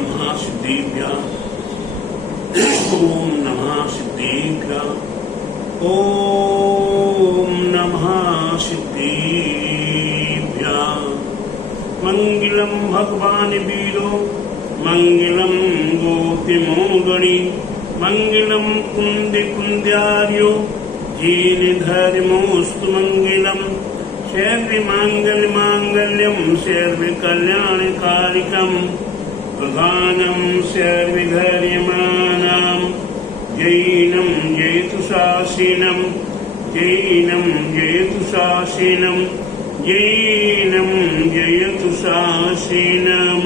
नमः सिद्धेभ्यः। ओम नमः सिद्धेभ्यः। ओम नमः सिद्धेभ्यः। मंगलम भगवान वीरो मंगलम गोतिमोगणी मंगलम कुंदे कुंद्यार्यो जीन धर्मोस्तु मंगलम सर्व मांगल्य मांगल्यम सर्व कल्याण कारिकम प्रधानम सर्व धर्यमानाम जैनम जयतु शासीनम जैनम जयतु शासीनम जैनम जयतु शासीनम।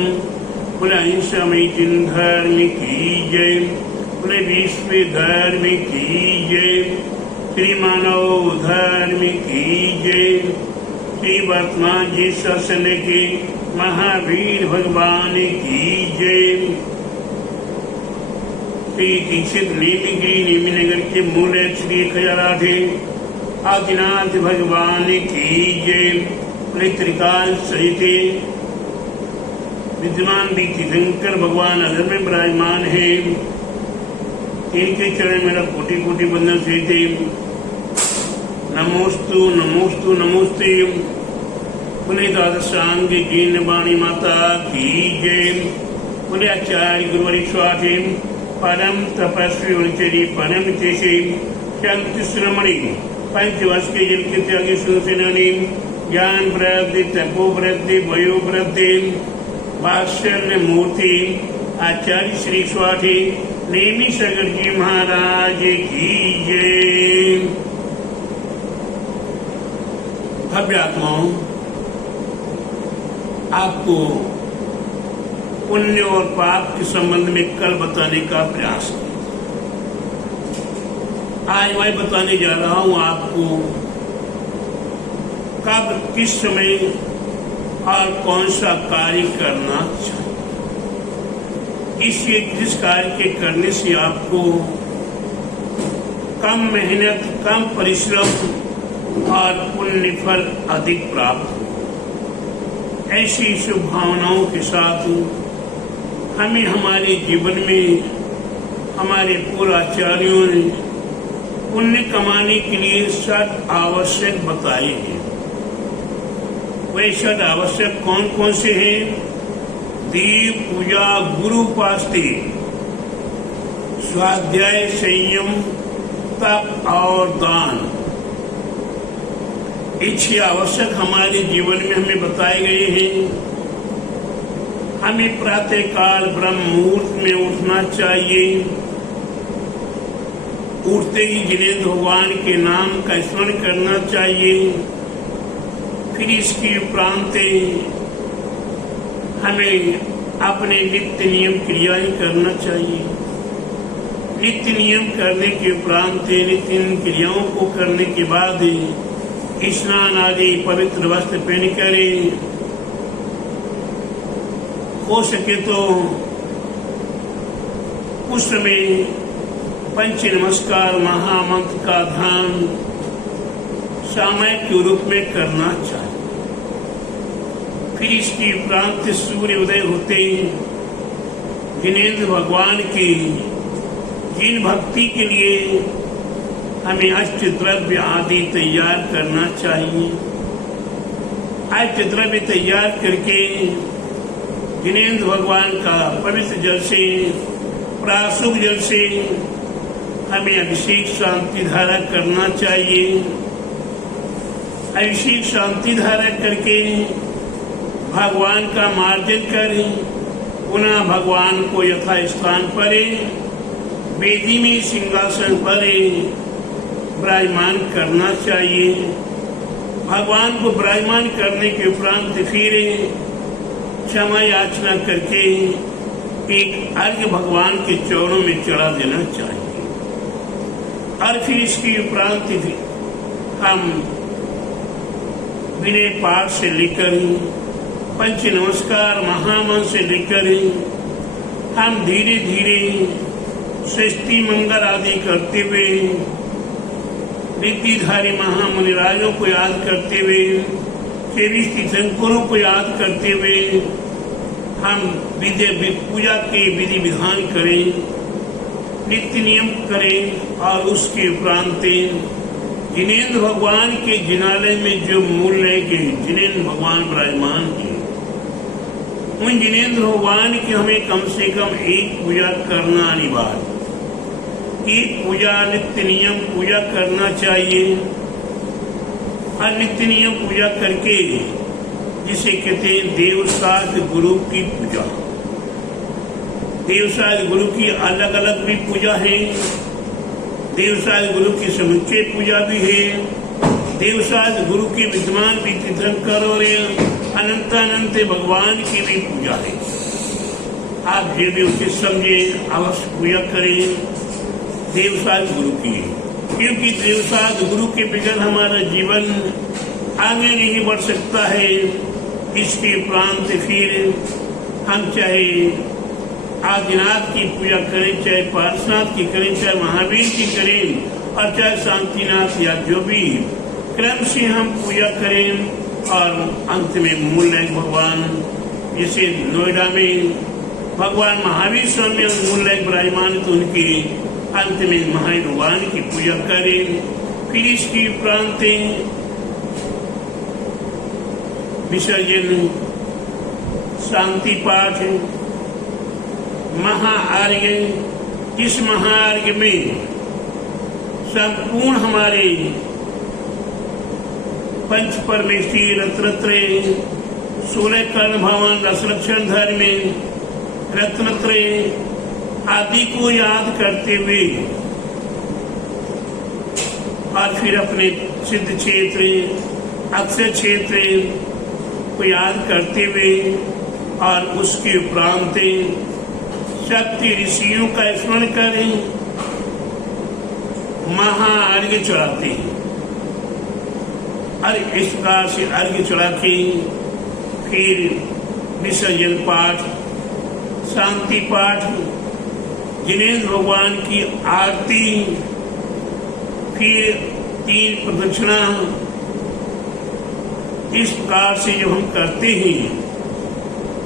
बोले समीचीन धर्म की जय, बोले विश्व धर्म की जय, श्री मानव धर्म की जय, श्री वर्तमान जी शासन के महावीर भगवान की जय, श्री दीक्षित नीमगिरी नीमनगर के मूल श्री खजाराधे आदिनाथ भगवान की जय। त्रिकाल सहित विद्यमान तीर्थंकर भगवान अधर में विराजमान है। इनके चरण मेरा कोटि कोटि बंदन सहित नमोस्तु नमोस्तु नमोस्ते। बोले द्वादशांग जीन वाणी माता की जय। बोले आचार्य गुरुवरि स्वाधीन परम तपस्वी वनचरी परम तेषे शांति श्रमणी पंचवर्ष के जल के त्यागी सुसेनानी ज्ञान वृद्धि तपो वृद्धि वयो वृद्धि वात्सल्य मूर्ति आचार्य श्री स्वाधी नेमी सगर जी महाराज की जय। भव्य आत्माओं, आपको पुण्य और पाप के संबंध में कल बताने का प्रयास किया। आज मैं बताने जा रहा हूं आपको कब किस समय और कौन सा कार्य करना चाहिए। जिस कार्य के करने से आपको कम मेहनत कम परिश्रम और पुण्य फल अधिक प्राप्त हो। ऐसी शुभ भावनाओं के साथ हमें हमारे जीवन में हमारे पूर्वाचार्यों ने पुण्य कमाने के लिए 7 आवश्यक बताए हैं। वे 7 आवश्यक कौन कौन से हैं? दीप पूजा, गुरु उपासना, स्वाध्याय, संयम, तप और दान। ये 6 आवश्यक हमारे जीवन में हमें बताए गए हैं। हमें प्रातःकाल ब्रह्म मुहूर्त में उठना चाहिए। उठते ही जिनेन्द्र भगवान के नाम का स्मरण करना चाहिए। फिर इसके उपरांत हमें अपने नित्य नियम क्रियाएं करना चाहिए। नित्य नियम करने के उपरांत नित्य क्रियाओं को करने के बाद स्नान आदि पवित्र वस्त्र पहन कर हो सके तो उस समय पंच नमस्कार महामंत्र का ध्यान सामयिक के रूप में करना चाहिए। फिर इसके उपरांत सूर्य उदय होते जिनेन्द्र भगवान की जिन भक्ति के लिए हमें अष्ट द्रव्य आदि तैयार करना चाहिए। अष्ट द्रव्य तैयार करके जिनेन्द्र भगवान का पवित्र जल से प्राशुभ जल से हमें अभिषेक शांति धारा करना चाहिए। अभिषेक शांति धारा करके भगवान का मार्जन करें, पुनः भगवान को यथा स्थान पर वेदी में सिंहासन पर विराजमान करना चाहिए। भगवान को विराजमान करने के उपरांत फिर क्षमा याचना करके एक अर्घ्य भगवान के चरणों में चढ़ा देना चाहिए। और फिर इसके उपरांत हम विनय पाठ से लेकर पंच नमस्कार महामंत्र से लेकर हम धीरे धीरे सृष्टि मंगल आदि करते हुए रीतिधारी महामुनिराजों को याद करते हुए 23 तीर्थंकरों को याद करते हुए हम पूजा के विधि विधान करें, नित्य नियम करें और उसके उपरांत जिनेन्द्र भगवान के जिनालय में जो मूल्य के जिनेन्द्र भगवान विराजमान हैं, उन जिनेन्द्र भगवान की हमें कम से कम एक पूजा करना अनिवार्य, एक पूजा नित्य नियम पूजा करना चाहिए। और नित्य नियम पूजा करके जिसे कहते हैं देवसाद गुरु की पूजा। देवसाद गुरु की अलग अलग भी पूजा है, देवसाद गुरु की समुच्चय पूजा भी है, देवसाद गुरु के विद्वान भी तीर्थंकर और अनंत भगवान की भी पूजा है। आप ये भी उचित समझे, अवश्य पूजा करें देवसाद गुरु की, क्योंकि देवसाद गुरु के बगैर हमारा जीवन आगे नहीं बढ़ सकता है। इसके उपरांत फिर हम चाहे आदिनाथ की पूजा करें, चाहे पार्श्वनाथ की करें, चाहे महावीर की करें और चाहे शांतिनाथ या जो भी क्रम से हम पूजा करें। और अंत में मूल भगवान, जैसे नोएडा में भगवान महावीर स्वामी मूल विराजमान, तो उनकी अंत में महावीर भगवान की पूजा करें। फिर इसकी उपरांत विसर्जन, शांति पाठ, महाआर्घ्य। इस महाआर्घ्य में संपूर्ण हमारे पंच परमेश्वरी रत्नत्रय, 16 कर्ण भवन, रसलक्षण धर्म, रत्नत्रय आदि को याद करते हुए और फिर अपने सिद्ध क्षेत्र, अक्षय क्षेत्र को याद करते हुए और उसके उपरांत शक्ति ऋषियों का स्मरण करें, महाआर्घ्य चढ़ाते हैं। और इस प्रकार से अर्घ्य चढ़ा के फिर विसर्जन पाठ, शांति पाठ, जिनेन्द्र भगवान की आरती, फिर 3 प्रदक्षिणा। इस प्रकार से जो हम करते हैं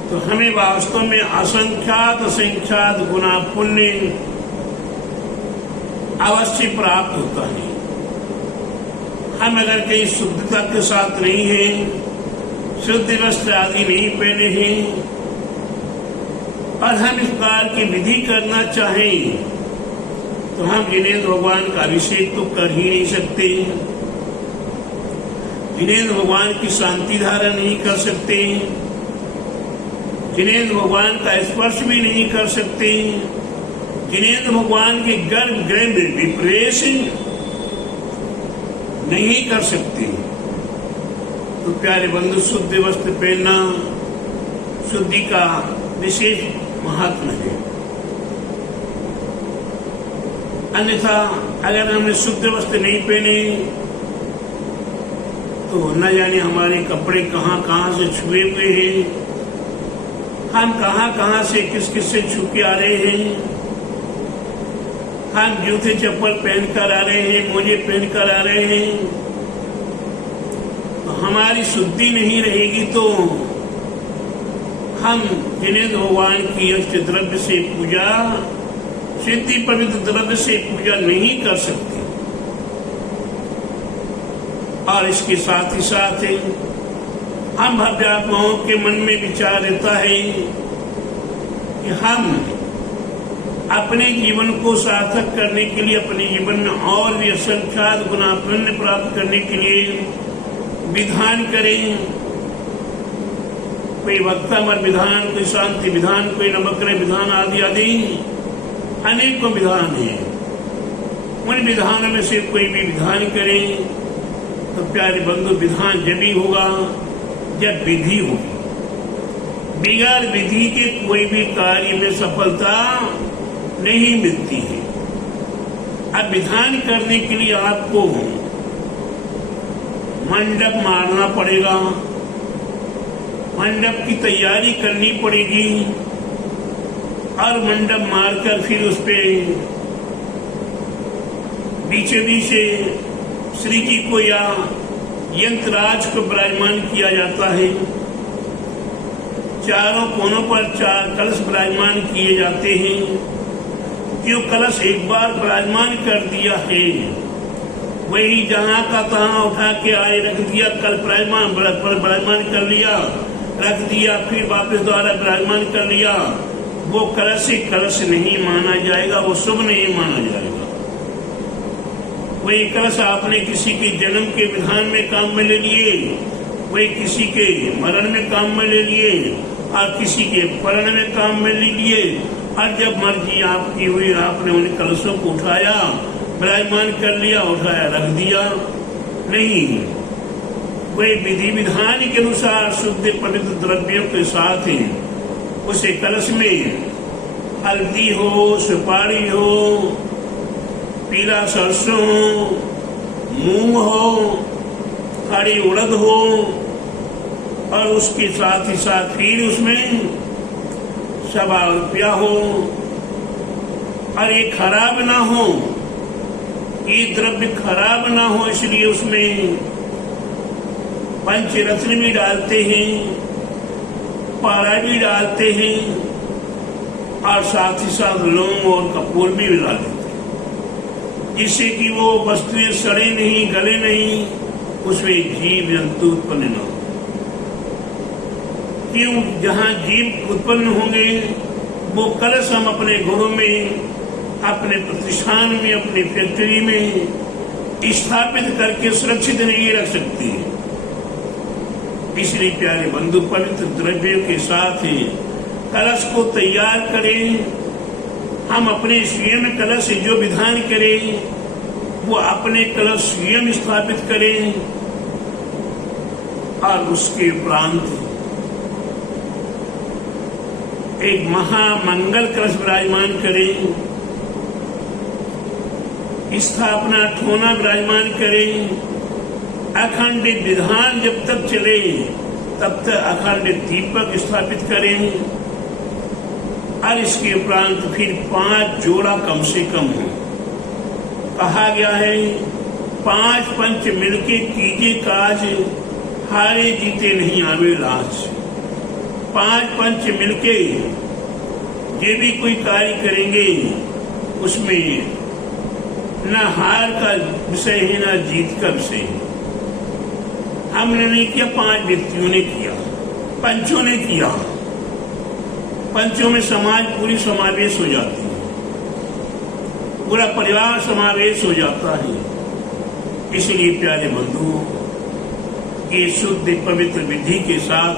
तो हमें वास्तव में असंख्यात गुना पुण्य अवश्य प्राप्त होता है। हम अगर कहीं शुद्धता के साथ नहीं हैं, शुद्ध वस्त्र आदि नहीं पहने हैं और हम इस प्रकार की विधि करना चाहें तो हम जिनेन्द्र भगवान का अभिषेक तो कर ही नहीं सकते, जिनेन्द्र भगवान की शांति धारण नहीं कर सकते, जिनेन्द्र भगवान का स्पर्श भी नहीं कर सकते, जिनेन्द्र भगवान के गर्भगृह में भी प्रवेश नहीं कर सकते। तो प्यारे बंधु, शुद्ध वस्त्र पहनना शुद्धि का विशेष महत्व है। अन्यथा अगर हमने शुद्ध वस्त्र नहीं पहने तो न जाने हमारे कपड़े कहाँ कहाँ से छुए हुए हैं, हम कहाँ कहाँ से किस किस से छू के आ रहे हैं, हम जूते चप्पल पहनकर आ रहे हैं, मोजे पहनकर आ रहे हैं। तो हमारी शुद्धि नहीं रहेगी तो हम जिनेन्द्र भगवान की अष्ट द्रव्य से पूजा, सिद्धि पवित्र द्रव्य से पूजा नहीं कर सकते। और इसके साथ ही साथ हम भव्यात्माओं के मन में विचार रहता है कि हम अपने जीवन को सार्थक करने के लिए, अपने जीवन में और भी असंख्यात गुना पुण्य प्राप्त करने के लिए विधान करें। कोई वक्तामर विधान, कोई शांति विधान, कोई नवग्रह विधान आदि आदि अनेकों विधान हैं। उन विधानों में से कोई भी विधान करें तो प्यारे बंधु, विधान जब ही होगा जब विधि होगी। बिगैर विधि के कोई भी कार्य में सफलता नहीं मिलती है। अब विधान करने के लिए आपको मंडप मारना पड़ेगा, मंडप की तैयारी करनी पड़ेगी और मंडप मारकर फिर उस पे बीचे बीचे श्री जी को या यंत्रराज को विराजमान किया जाता है। चारों कोनों पर 4 कलश विराजमान किए जाते हैं। जो कलश एक बार विराजमान कर दिया है वही जहाँ का तहाँ उठा के आए रख दिया, कल विराजमान कर लिया, रख दिया, फिर वापस दोबारा विराजमान कर लिया, वो कलश से कलश नहीं माना जाएगा, वो शुभ नहीं माना जाएगा। वही कलश आपने किसी के जन्म के विधान में काम में ले लिए, वही किसी के मरण में काम में ले लिए और किसी के परण में काम में ले लिए। और जब मर्जी आपकी हुई आपने उन कलशों को उठाया, विराजमान कर लिया, उठाया रख दिया, नहीं, वही विधि विधान के अनुसार शुद्ध पवित्र द्रव्यों के साथ उसे कलश में हल्दी हो, सुपारी हो, पीला सरसों हो, मूंग हो, खड़ी उड़द हो और उसके साथ ही साथ फिर उसमें 1.25 रुपया हो और ये खराब ना हो, ये द्रव्य खराब ना हो, इसलिए उसमें पंचरत्न भी डालते हैं, पारा भी डालते हैं और साथ ही साथ लौंग और कपूर भी मिला देते हैं, जिससे कि वो वस्तुएं सड़े नहीं, गले नहीं, उसमें जीव जंतु उत्पन्न न हो। क्यों? जहाँ जीव उत्पन्न होंगे वो कलश हम अपने घरों में, अपने प्रतिष्ठान में, अपनी फैक्ट्री में स्थापित करके सुरक्षित नहीं रख सकते। इसलिए प्यारे बंधु, पवित्र द्रव्यों के साथ कलश को तैयार करें। हम अपने स्वयं कलश से जो विधान करें वो अपने कलश स्वयं स्थापित करें और उसके उपरांत एक महामंगल कलश विराजमान करें, स्थापना ठोना विराजमान करें। अखंडित विधान जब तक चले तब तक अखंडित दीपक स्थापित करें और इसके उपरांत फिर 5 जोड़ा कम से कम हो। कहा गया है 5 पंच मिलके कीजिए काज, हारे जीते नहीं आवे लाज। 5 पंच मिलके ये भी कोई कार्य करेंगे उसमें न हार का विषय है न जीत का विषय है। हमने नहीं किया, 5 व्यक्तियों ने किया, पंचों ने किया। पंचों में समाज पूरी समावेश हो जाती है, पूरा परिवार समावेश हो जाता है। इसलिए प्यारे बंधुओं, ये शुद्ध पवित्र विधि के साथ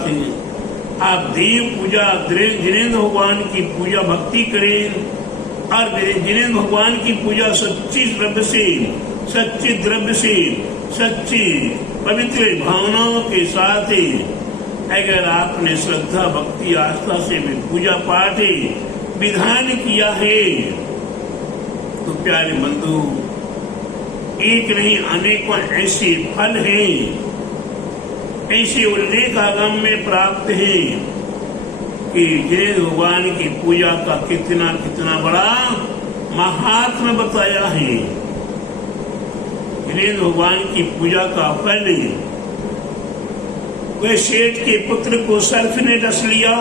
आप देव पूजा, जिनेंद्र भगवान की पूजा भक्ति करें और जिनेंद्र भगवान की पूजा सच्ची द्रव्य से, सच्चे द्रव्य से, सच्ची पवित्र भावनाओं के साथ अगर आपने श्रद्धा भक्ति आस्था से भी पूजा पाठ विधान किया है तो प्यारे बंधु, एक नहीं अनेकों ऐसे फल हैं, ऐसे उल्लेख आगम में प्राप्त हैं कि जिनेंद्र भगवान की पूजा का कितना कितना बड़ा महात्म्य बताया है। जिनेंद्र भगवान की पूजा का फल, वह सेठ के पुत्र को सर्फ ने डस लिया,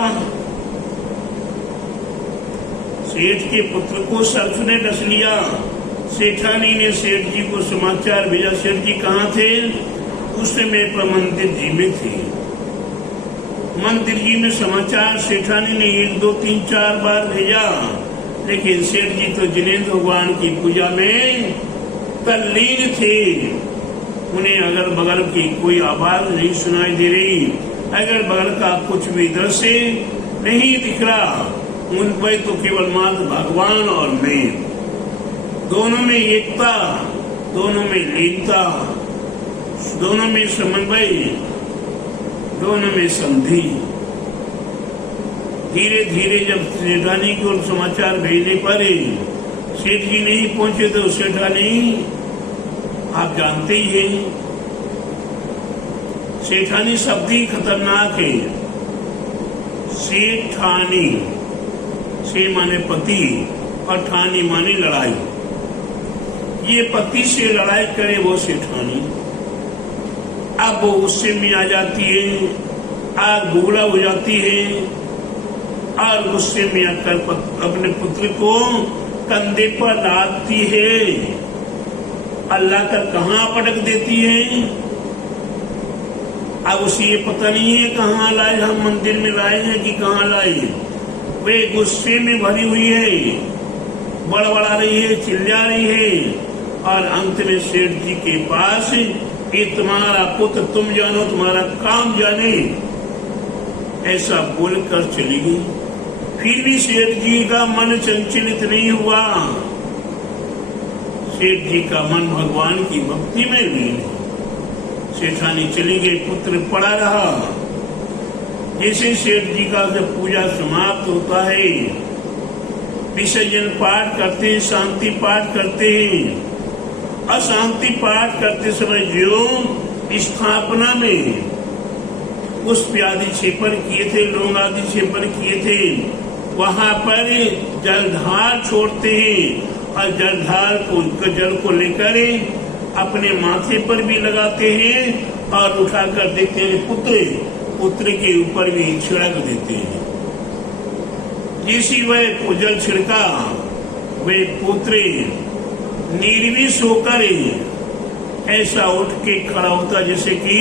सेठ के पुत्र को सर्फ ने डस लिया। सेठानी ने सेठ जी को समाचार भेजा। सेठ जी कहाँ थे? उस समय पर मंदिर जी में थे। मंदिर जी में समाचार सेठानी ने 1, 2, 3, 4 बार भेजा, लेकिन सेठ जी तो जिनेंद्र भगवान की पूजा में तल्लीन थे। उन्हें अगल बगल की कोई आवाज नहीं सुनाई दे रही, अगल बगल का कुछ भी दृश्य नहीं दिख रहा। उन पर तो केवल मात्र भगवान और मैं, दोनों में एकता, दोनों में लीनता, दोनों में समन्वय, दोनों में संधि। धीरे धीरे जब सेठानी को समाचार भेजने पर सेठ जी नहीं पहुंचे तो सेठानी, आप जानते ही हैं, सेठानी शब्द ही खतरनाक है। सेठानी, से माने पति और ठानी माने लड़ाई। ये पति से लड़ाई करे वो सेठानी, अब वो उससे में आ जाती है, आग बुगड़ा हो जाती है, और गुस्से में आकर अपने पुत्र को कंधे पर लादती है, अल्लाह कर कहाँ पटक देती है। अब उसे ये पता नहीं है कहाँ लाए, हम मंदिर में लाए हैं कि कहाँ लाए। वे गुस्से में भरी हुई है, बड़बड़ा रही है, चिल्ला रही है, और अंत में सेठ जी के पास ये तुम्हारा पुत्र तुम जानो, तुम्हारा काम जाने, ऐसा बोलकर चली गई। फिर भी सेठ जी का मन चंचलित नहीं हुआ। सेठ जी का मन भगवान की भक्ति में लीन है। सेठानी चली गई, पुत्र पड़ा रहा। जैसे सेठ जी का जब पूजा समाप्त होता है, विसर्जन पाठ करते हैं, शांति पाठ करते हैं। अशांति पाठ करते समय जो स्थापना में पुष्प आदि छेपन किए थे, लौंग आदि छेपन किए थे, वहां पर जलधार छोड़ते हैं और जलधार को जल को लेकर अपने माथे पर भी लगाते हैं और उठाकर देते हैं पुत्र के ऊपर भी छिड़क देते हैं। जिसी वह जल छिड़का, वे पुत्र निर्विष होकर ऐसा उठ के खड़ा होता जैसे कि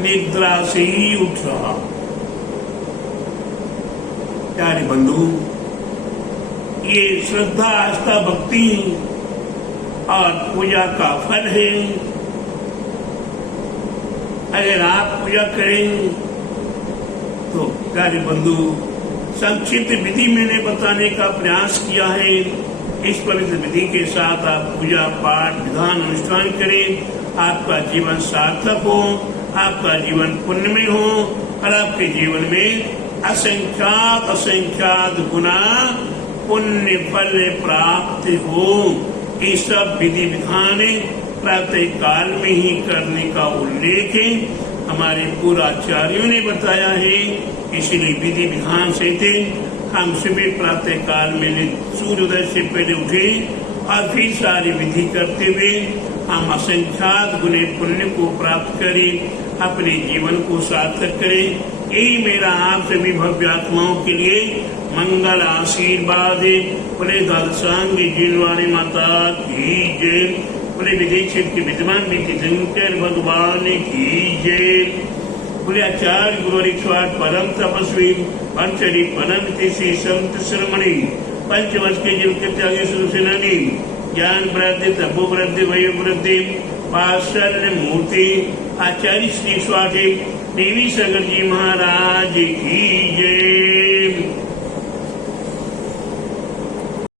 निद्रा से ही उठ रहा। प्यारे बंधु, ये श्रद्धा, आस्था, भक्ति और पूजा का फल है। अगर आप पूजा करें तो प्यारे बंधु, संक्षिप्त विधि मैंने बताने का प्रयास किया है। इस पवित्र विधि के साथ आप पूजा पाठ विधान अनुष्ठान करें, आपका जीवन सार्थक हो, आपका जीवन पुण्यमय हो और आपके जीवन में असंख्यात गुना पुण्य फल प्राप्त हो। ये सब विधि विधान प्रातः काल में ही करने का उल्लेख हमारे पूर्वाचार्यों ने बताया है। इसलिए विधि विधान से हम सुबह प्रातः काल में सूर्योदय से पहले उठे और फिर सारी विधि करते हुए हम असंख्यात गुने पुण्य को प्राप्त करें, अपने जीवन को सार्थक करें। यही मेरा आप सभी भव्य आत्माओं के लिए मंगल आशीर्वाद है। बोले दादसांग जिनवाणी माता की जय, बोले विदेशित के विद्वान नीति शंकर भगवान की जय, बोले आचार्य गुरु परम तपस्वी पंचरी पनंति श्री संत श्रमणी पंचवर्ष के जीव के त्यागी सुसेनानी ज्ञान वृद्धि तपो वृद्धि वयो वृद्धि पाशल्य मूर्ति आचार्य श्री स्वाति देवी सगर जी महाराज की जय।